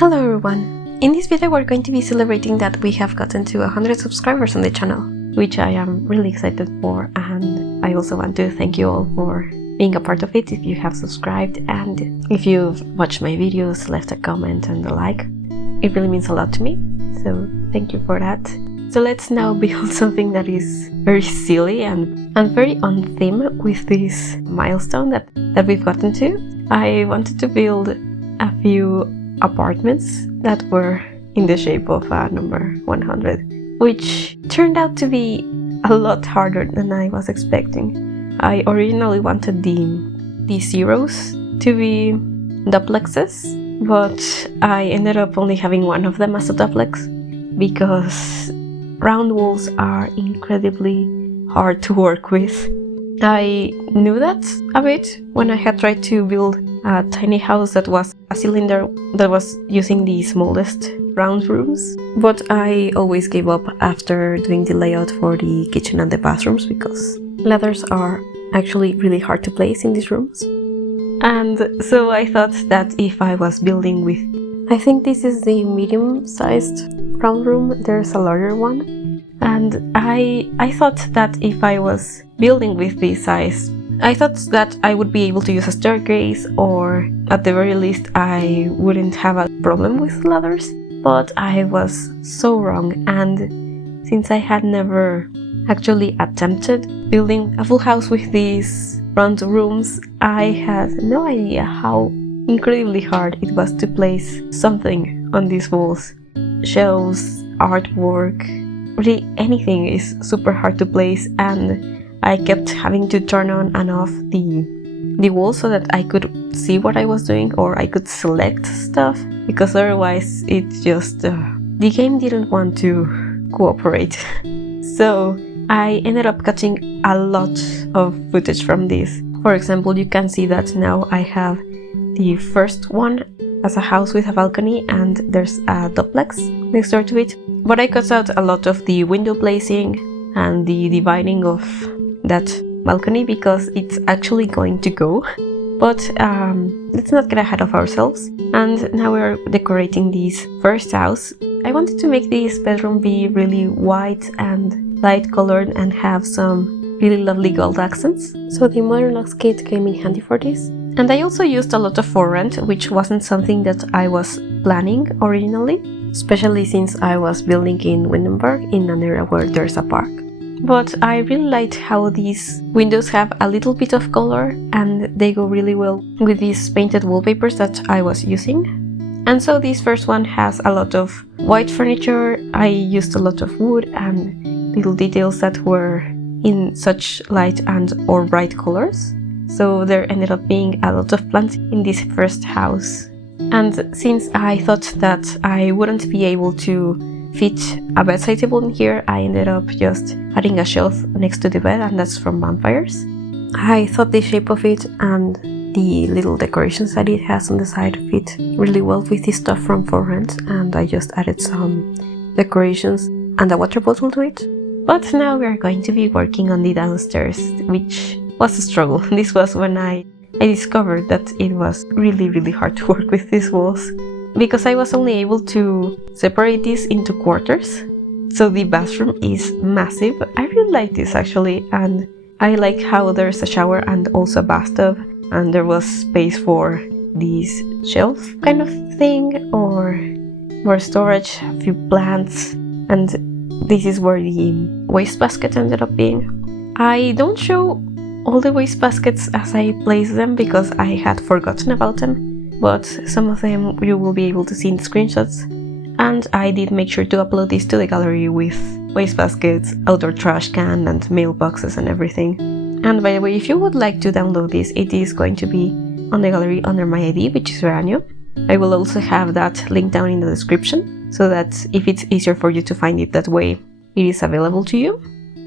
Hello everyone! In this video we're going to be celebrating that we have gotten to 100 subscribers on the channel, which I am really excited for, and I also want to thank you all for being a part of it if you have subscribed, and if you've watched my videos, left a comment and a like. It really means a lot to me, so thank you for that. So let's now build something that is very silly and very on theme with this milestone that we've gotten to. I wanted to build a few apartments that were in the shape of a number 100, which turned out to be a lot harder than I was expecting. I originally wanted the zeros to be duplexes, but I ended up only having one of them as a duplex because round walls are incredibly hard to work with. I knew that a bit when I had tried to build a tiny house that was a cylinder that was using the smallest round rooms, but I always gave up after doing the layout for the kitchen and the bathrooms because ladders are actually really hard to place in these rooms. And so I thought that if I was building with, I think this is the medium-sized round room, there's a larger one, and I thought that if I was building with this size, I thought that I would be able to use a staircase, or at the very least I wouldn't have a problem with ladders, but I was so wrong. And since I had never actually attempted building a full house with these round rooms, I had no idea how incredibly hard it was to place something on these walls. Shelves, artwork, really anything is super hard to place, and I kept having to turn on and off the wall so that I could see what I was doing, or I could select stuff, because otherwise it just the game didn't want to cooperate. So I ended up cutting a lot of footage from this. For example, you can see that now I have the first one as a house with a balcony, and there's a duplex next door to it, but I cut out a lot of the window placing and the dividing of that balcony because it's actually going to go. But let's not get ahead of ourselves. And now we're decorating this first house. I wanted to make this bedroom be really white and light colored and have some really lovely gold accents, so the modern lux kit came in handy for this. And I also used a lot of for rent, which wasn't something that I was planning originally, especially since I was building in Windenburg in an area where there's a park. But I really liked how these windows have a little bit of color, and they go really well with these painted wallpapers that I was using. And so this first one has a lot of white furniture. I used a lot of wood and little details that were in such light and or bright colors. So there ended up being a lot of plants in this first house. And since I thought that I wouldn't be able to fit a bedside table in here, I ended up just adding a shelf next to the bed, and that's from Vampires. I thought the shape of it and the little decorations that it has on the side fit really well with the stuff from For Rent, and I just added some decorations and a water bottle to it. But now we are going to be working on the downstairs, which was a struggle. This was when I discovered that it was really hard to work with these walls, because I was only able to separate this into quarters. So the bathroom is massive. I really like this actually, and I like how there's a shower and also a bathtub, and there was space for this shelf kind of thing, or more storage, a few plants, and this is where the wastebasket ended up being. I don't show all the wastebaskets as I place them because I had forgotten about them, but some of them you will be able to see in the screenshots, and I did make sure to upload this to the gallery with wastebaskets, outdoor trash can, and mailboxes and everything. And by the way, if you would like to download this, it is going to be on the gallery under my ID, which is Veranjo. I will also have that link down in the description, so that if it's easier for you to find it that way, it is available to you.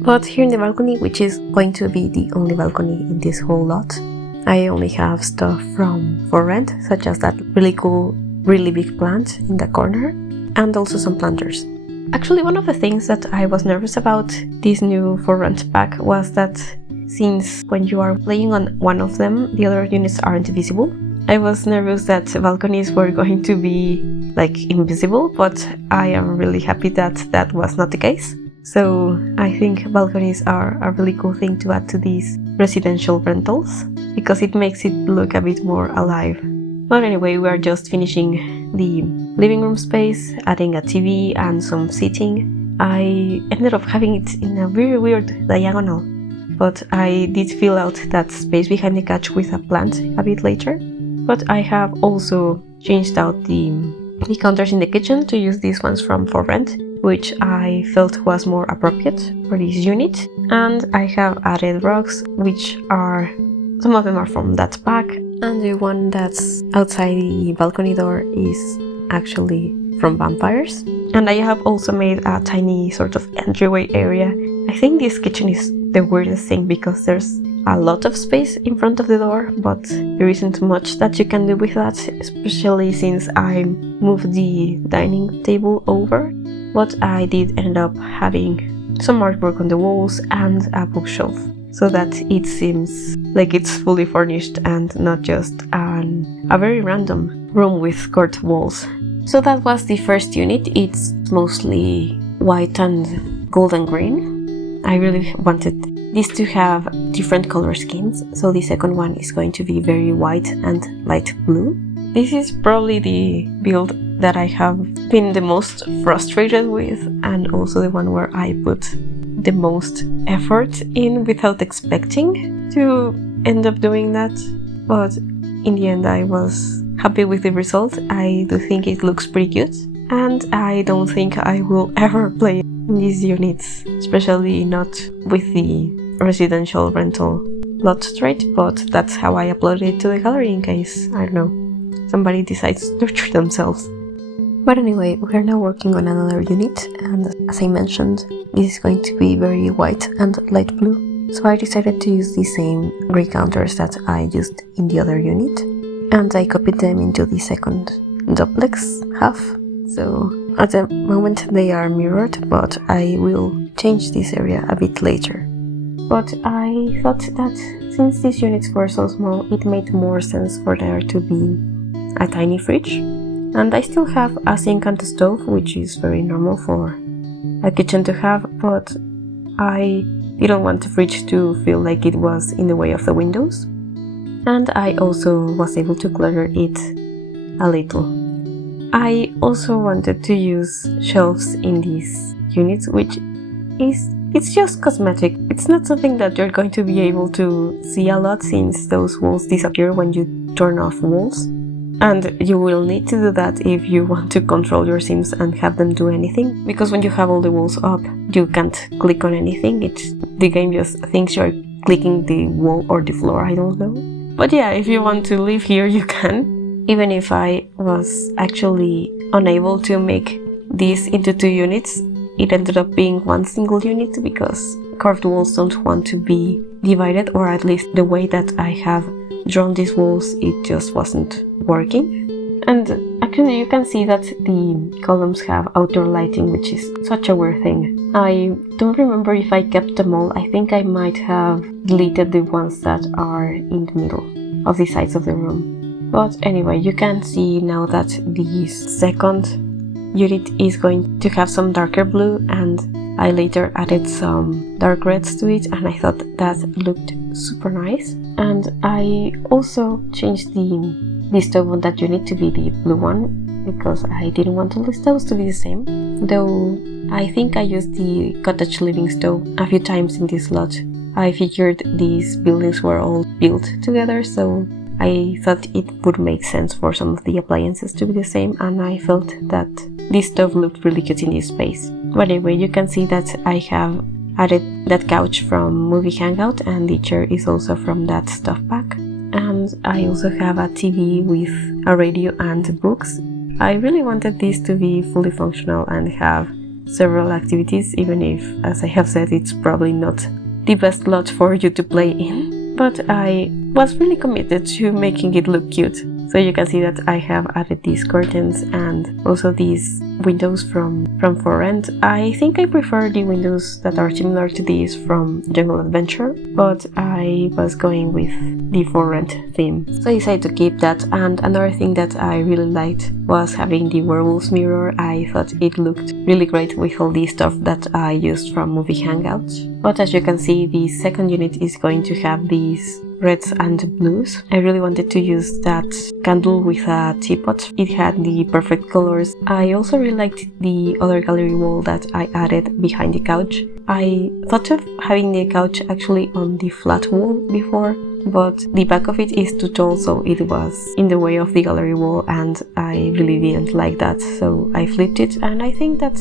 But here in the balcony, which is going to be the only balcony in this whole lot, I only have stuff from For Rent, such as that really cool, really big plant in the corner, and also some planters. Actually, one of the things that I was nervous about this new For Rent pack was that since when you are playing on one of them, the other units aren't visible. I was nervous that balconies were going to be like invisible, but I am really happy that that was not the case. So I think balconies are a really cool thing to add to these residential rentals because it makes it look a bit more alive. But anyway, we are just finishing the living room space, adding a TV and some seating. I ended up having it in a very weird diagonal, but I did fill out that space behind the couch with a plant a bit later. But I have also changed out the counters in the kitchen to use these ones from For Rent, which I felt was more appropriate for this unit. And I have added rugs, which are, some of them are from that pack, and the one that's outside the balcony door is actually from Vampires. And I have also made a tiny sort of entryway area. I think this kitchen is the weirdest thing because there's a lot of space in front of the door, but there isn't much that you can do with that, especially since I moved the dining table over. But I did end up having some artwork on the walls and a bookshelf, so that it seems like it's fully furnished and not just a very random room with curved walls. So that was the first unit. It's mostly white and golden green. I really wanted this to have different color schemes, so the second one is going to be very white and light blue. This is probably the build that I have been the most frustrated with, and also the one where I put the most effort in without expecting to end up doing that. But in the end I was happy with the result. I do think it looks pretty cute, and I don't think I will ever play in these units, especially not with the residential rental lot straight, but that's how I uploaded it to the gallery in case, I don't know, somebody decides to torture themselves. But anyway, we are now working on another unit, and as I mentioned, this is going to be very white and light blue, so I decided to use the same grey counters that I used in the other unit, and I copied them into the second duplex half. So at the moment they are mirrored, but I will change this area a bit later. But I thought that since these units were so small, it made more sense for there to be a tiny fridge. And I still have a sink and a stove, which is very normal for a kitchen to have, but I didn't want the fridge to feel like it was in the way of the windows. And I also was able to clutter it a little. I also wanted to use shelves in these units, which it's just cosmetic. It's not something that you're going to be able to see a lot since those walls disappear when you turn off walls. And you will need to do that if you want to control your Sims and have them do anything, because when you have all the walls up, you can't click on anything. The game just thinks you're clicking the wall or the floor, I don't know. But yeah, if you want to live here, you can. Even if I was actually unable to make this into 2 units, it ended up being one single unit because curved walls don't want to be divided, or at least the way that I have drawn these walls, it just wasn't working. And actually you can see that the columns have outdoor lighting, which is such a weird thing. I don't remember if I kept them all. I think I might have deleted the ones that are in the middle of the sides of the room. But anyway, you can see now that the second unit is going to have some darker blue, and I later added some dark reds to it, and I thought that looked super nice. And I also changed the stove on that unit to be the blue one because I didn't want all the stoves to be the same, though I think I used the cottage living stove a few times in this lot. I figured these buildings were all built together, so I thought it would make sense for some of the appliances to be the same, and I felt that this stove looked really cute in this space. But anyway, you can see that I have added that couch from Movie Hangout, and the chair is also from that stuff pack. And I also have a TV with a radio and books. I really wanted this to be fully functional and have several activities, even if, as I have said, it's probably not the best lot for you to play in. But I was really committed to making it look cute. So you can see that I have added these curtains and also these windows from For Rent. I think I prefer the windows that are similar to these from Jungle Adventure, but I was going with the For Rent theme. So I decided to keep that, and another thing that I really liked was having the werewolves mirror. I thought it looked really great with all the stuff that I used from Movie Hangouts. But as you can see, the second unit is going to have these reds and blues. I really wanted to use that candle with a teapot. It had the perfect colors. I also really liked the other gallery wall that I added behind the couch. I thought of having the couch actually on the flat wall before, but the back of it is too tall, so it was in the way of the gallery wall and I really didn't like that, so I flipped it, and I think that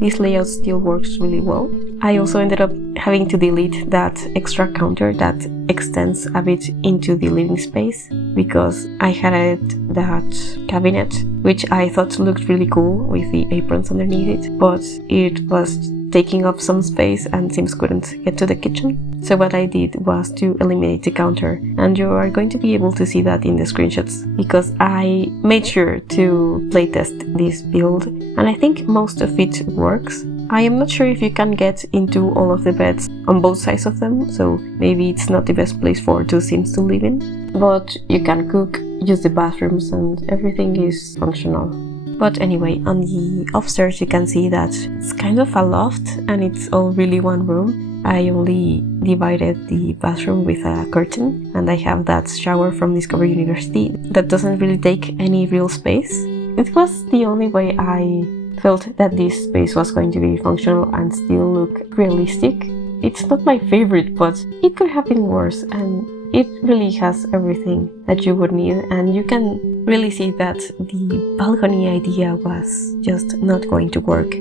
this layout still works really well. I also ended up having to delete that extra counter that extends a bit into the living space because I had added that cabinet, which I thought looked really cool with the aprons underneath it, but it was taking up some space and Sims couldn't get to the kitchen. So what I did was to eliminate the counter, and you are going to be able to see that in the screenshots because I made sure to playtest this build and I think most of it works. I am not sure if you can get into all of the beds on both sides of them, so maybe it's not the best place for two Sims to live in, but you can cook, use the bathrooms, and everything is functional. But anyway, on the upstairs you can see that it's kind of a loft and it's all really one room. I only divided the bathroom with a curtain and I have that shower from Discover University that doesn't really take any real space. It was the only way I felt that this space was going to be functional and still look realistic. It's not my favorite, but it could have been worse, and it really has everything that you would need, and you can really see that the balcony idea was just not going to work.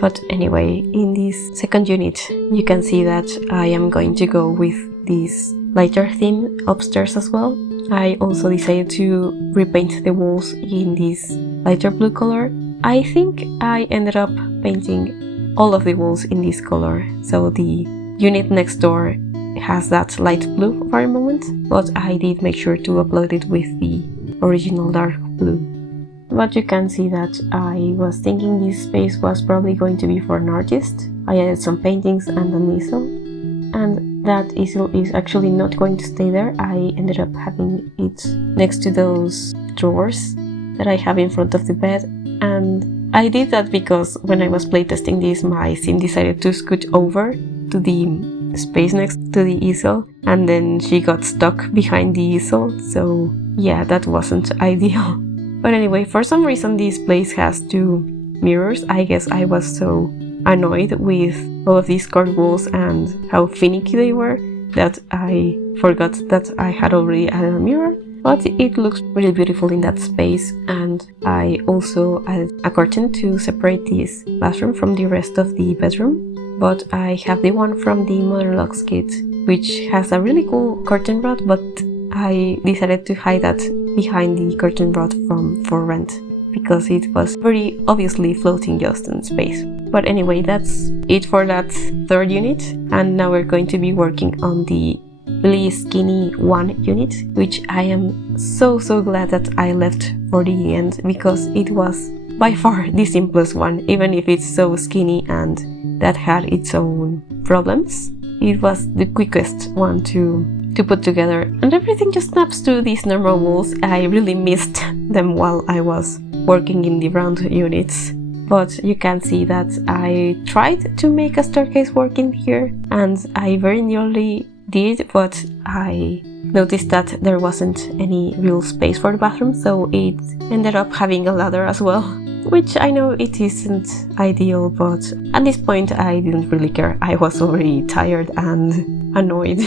But anyway, in this second unit you can see that I am going to go with this lighter theme upstairs as well. I also decided to repaint the walls in this lighter blue color. I think I ended up painting all of the walls in this color, so the unit next door has that light blue for a moment, but I did make sure to upload it with the original dark blue. But you can see that I was thinking this space was probably going to be for an artist. I added some paintings and an easel, and that easel is actually not going to stay there. I ended up having it next to those drawers that I have in front of the bed, and I did that because when I was playtesting this, my sim decided to scoot over to the space next to the easel, and then she got stuck behind the easel, so yeah, that wasn't ideal. But anyway, for some reason this place has two mirrors. I guess I was so annoyed with all of these curved walls and how finicky they were that I forgot that I had already added a mirror. But it looks really beautiful in that space, and I also added a curtain to separate this bathroom from the rest of the bedroom. But I have the one from the Modern Lux kit, which has a really cool curtain rod, but I decided to hide that behind the curtain rod from For Rent because it was very obviously floating just in space. But anyway, that's it for that third unit, and now we're going to be working on the really skinny one unit, which I am so glad that I left for the end because it was by far the simplest one, even if it's so skinny and that had its own problems. It was the quickest one to put together, and everything just snaps to these normal walls. I really missed them while I was working in the round units. But you can see that I tried to make a staircase work in here, and I very nearly did, but I noticed that there wasn't any real space for the bathroom, so it ended up having a ladder as well, which I know it isn't ideal, but at this point I didn't really care. I was already tired and annoyed.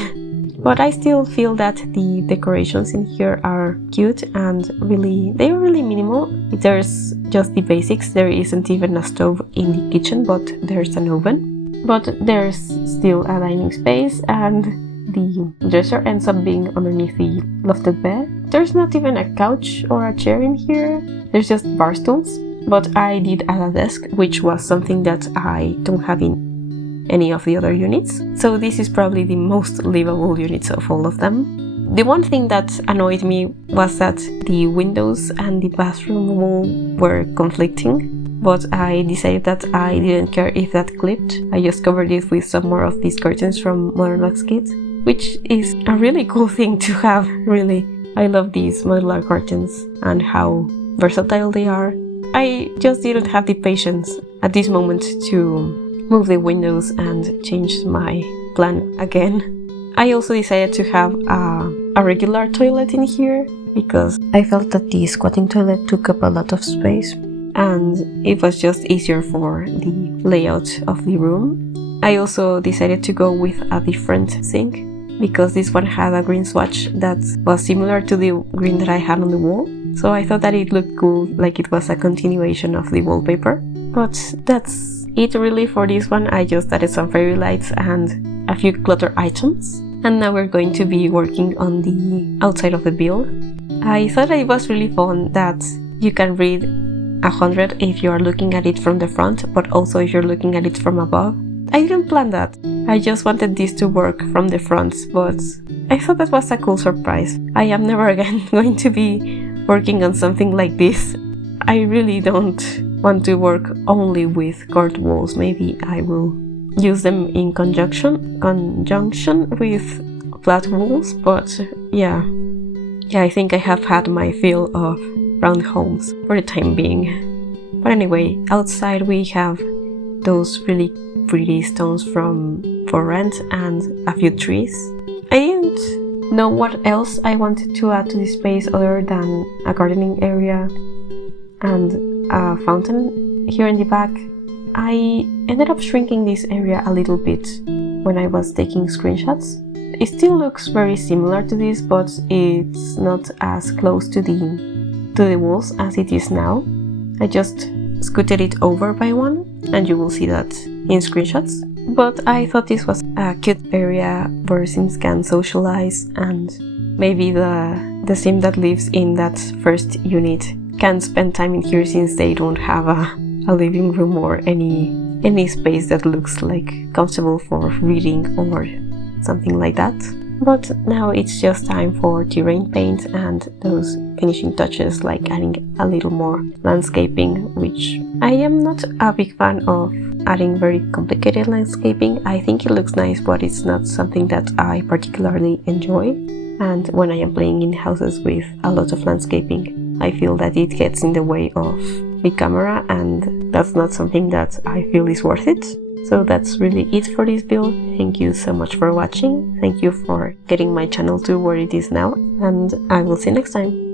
But I still feel that the decorations in here are cute and they're really minimal. There's just the basics. There isn't even a stove in the kitchen, but there's an oven. But there's still a dining space, and the dresser ends up being underneath the lofted bed. There's not even a couch or a chair in here. There's just bar stools. But I did add a desk, which was something that I don't have in any of the other units. So this is probably the most livable units of all of them. The one thing that annoyed me was that the windows and the bathroom wall were conflicting, but I decided that I didn't care if that clipped. I just covered it with some more of these curtains from Modern Lux Kit, which is a really cool thing to have, really. I love these modular curtains and how versatile they are. I just didn't have the patience at this moment to move the windows and change my plan again. I also decided to have a regular toilet in here because I felt that the squatting toilet took up a lot of space and it was just easier for the layout of the room. I also decided to go with a different sink because this one had a green swatch that was similar to the green that I had on the wall. So I thought that it looked cool, like it was a continuation of the wallpaper. But that's it really for this one. I just added some fairy lights and a few clutter items. And now we're going to be working on the outside of the build. I thought it was really fun that you can read 100 if you are looking at it from the front, but also if you're looking at it from above. I didn't plan that. I just wanted this to work from the front, but I thought that was a cool surprise. I am never again going to be working on something like this. I really don't want to work only with curved walls. Maybe I will use them in conjunction with flat walls, but yeah, I think I have had my fill of round homes for the time being. But anyway, outside we have those really pretty stones from for rent and a few trees. I didn't know what else I wanted to add to this space other than a gardening area and a fountain here in the back. I ended up shrinking this area a little bit when I was taking screenshots. It still looks very similar to this, but it's not as close to the walls as it is now. I just scooted it over by one, and you will see that in screenshots. But I thought this was a cute area where Sims can socialize, and maybe the sim that lives in that first unit can spend time in here since they don't have a living room or any space that looks like comfortable for reading or something like that. But now it's just time for terrain paint and those finishing touches like adding a little more landscaping, which I am not a big fan of adding very complicated landscaping. I think it looks nice, but it's not something that I particularly enjoy. And when I am playing in houses with a lot of landscaping, I feel that it gets in the way of the camera, and that's not something that I feel is worth it. So that's really it for this build. Thank you so much for watching. Thank you for getting my channel to where it is now, and I will see you next time.